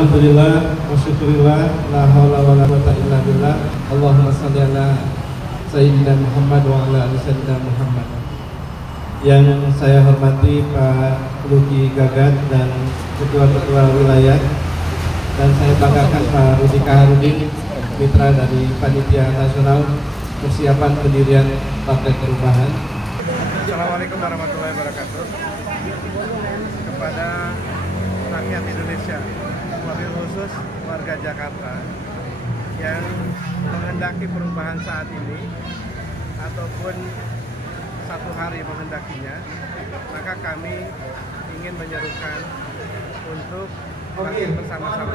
Alhamdulillah, wasyukurillah, la haula wa la quwwata illa billah. Allahumma shalli ala Sayyidina Muhammad wa ala ali Sayyidina Muhammad. Yang saya hormati Pak Luki Gagat dan Ketua-Ketua Wilayah, dan saya banggakan Pak Rudi Kaharudin, mitra dari Panitia Nasional Persiapan Pendirian Partai Perubahan. Assalamualaikum warahmatullahi wabarakatuh. Kepada rakyat Indonesia, wabil khusus warga Jakarta yang menghendaki perubahan saat ini ataupun satu hari menghendakinya, maka kami ingin menyerukan untuk bangkit bersama-sama.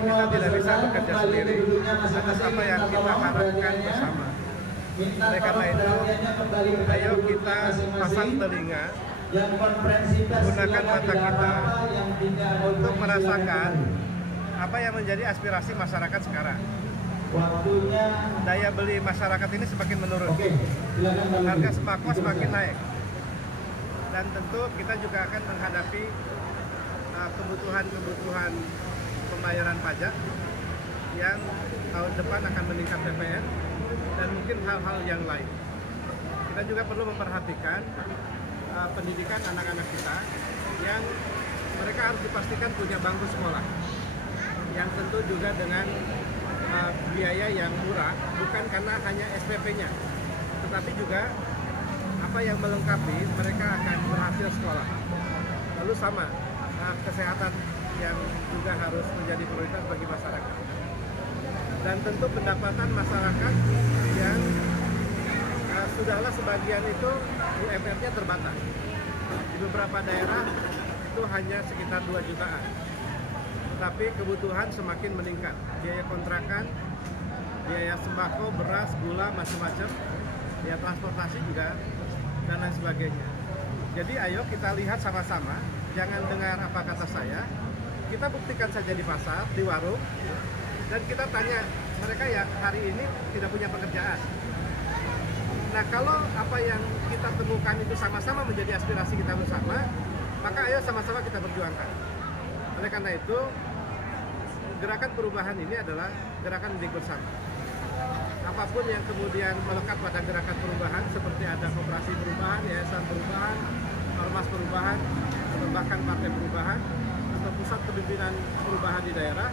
Kita tidak bisa bekerja sendiri atas apa yang kita harapkan bersama. Oleh karena itu, ayo kita pasang telinga, gunakan mata kita untuk merasakan apa yang menjadi aspirasi masyarakat sekarang. Daya beli masyarakat ini semakin menurun, harga sembako semakin naik, dan tentu kita juga akan menghadapi kebutuhan pembayaran pajak yang tahun depan akan meningkat PPN dan mungkin hal-hal yang lain. Kita juga perlu memperhatikan pendidikan anak-anak kita yang mereka harus dipastikan punya bangku sekolah yang tentu juga dengan biaya yang murah, bukan karena hanya SPP-nya, tetapi juga apa yang melengkapi mereka akan berhasil sekolah. Lalu sama kesehatan yang juga harus menjadi prioritas bagi masyarakat, dan tentu pendapatan masyarakat yang sudahlah sebagian itu UMR-nya terbatas. Di beberapa daerah itu hanya sekitar 2 jutaan. Tapi kebutuhan semakin meningkat. Biaya kontrakan, biaya sembako, beras, gula, macam-macam, biaya transportasi juga, dan lain sebagainya. Jadi ayo kita lihat sama-sama, jangan dengar apa kata saya, kita buktikan saja di pasar, di warung, dan kita tanya mereka yang hari ini tidak punya pekerjaan. Nah, kalau apa yang kita temukan itu sama-sama menjadi aspirasi kita bersama, maka ayo sama-sama kita perjuangkan. Oleh karena itu, gerakan perubahan ini adalah gerakan milik bersama. Apapun yang kemudian melekat pada gerakan perubahan, seperti ada koperasi perubahan, yayasan perubahan, ormas perubahan, atau bahkan partai perubahan, atau pusat kepemimpinan perubahan di daerah,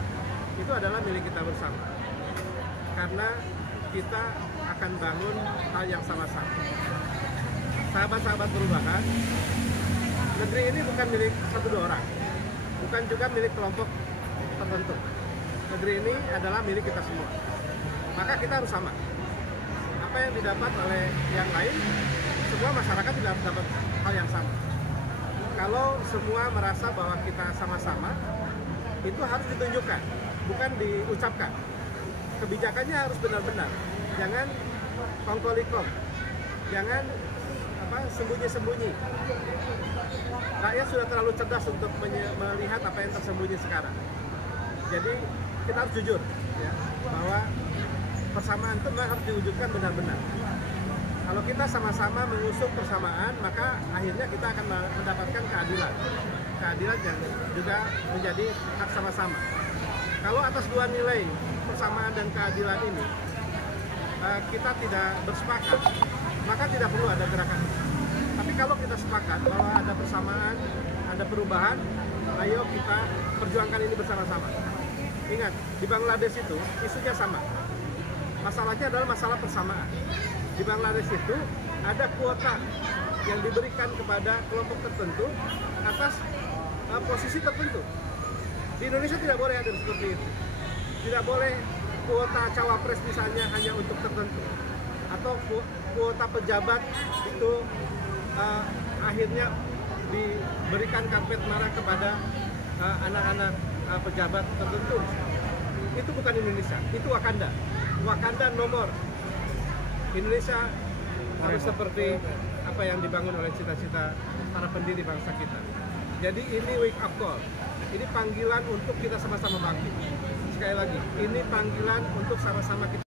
itu adalah milik kita bersama. Karena kita akan bangun hal yang sama-sama. Sahabat-sahabat perubahan, negeri ini bukan milik 1-2 orang, bukan juga milik kelompok tertentu. Negeri ini adalah milik kita semua. Maka kita harus sama. Apa yang didapat oleh yang lain, semua masyarakat tidak dapat hal yang sama. Kalau semua merasa bahwa kita sama-sama, itu harus ditunjukkan, bukan diucapkan. Kebijakannya harus benar-benar. Jangan kongkolikom, jangan sembunyi-sembunyi. Rakyat sudah terlalu cerdas untuk melihat apa yang tersembunyi sekarang. Jadi kita harus jujur, ya, bahwa persamaan itu harus diwujudkan benar-benar. Kalau kita sama-sama mengusung persamaan, maka akhirnya kita akan mendapatkan keadilan. Keadilan yang juga menjadi hak sama-sama. Kalau atas 2 nilai, persamaan dan keadilan ini, kita tidak bersepakat, maka tidak perlu ada gerakan. Tapi kalau kita sepakat bahwa ada persamaan, ada perubahan, ayo kita perjuangkan ini bersama-sama. Ingat, di Bangladesh itu isunya sama. Masalahnya adalah masalah persamaan. Di Bangladesh itu ada kuota yang diberikan kepada kelompok tertentu atas posisi tertentu. Di Indonesia tidak boleh ada seperti itu. Tidak boleh kuota cawapres misalnya hanya untuk tertentu, atau kuota pejabat itu akhirnya diberikan karpet merah kepada anak-anak pejabat tertentu. Itu bukan Indonesia, itu Wakanda. Wakanda nomor. Indonesia harus seperti apa yang dibangun oleh cita-cita para pendiri bangsa kita. Jadi ini wake up call. Ini panggilan untuk kita sama-sama bangkit. Sekali lagi, ini panggilan untuk sama-sama kita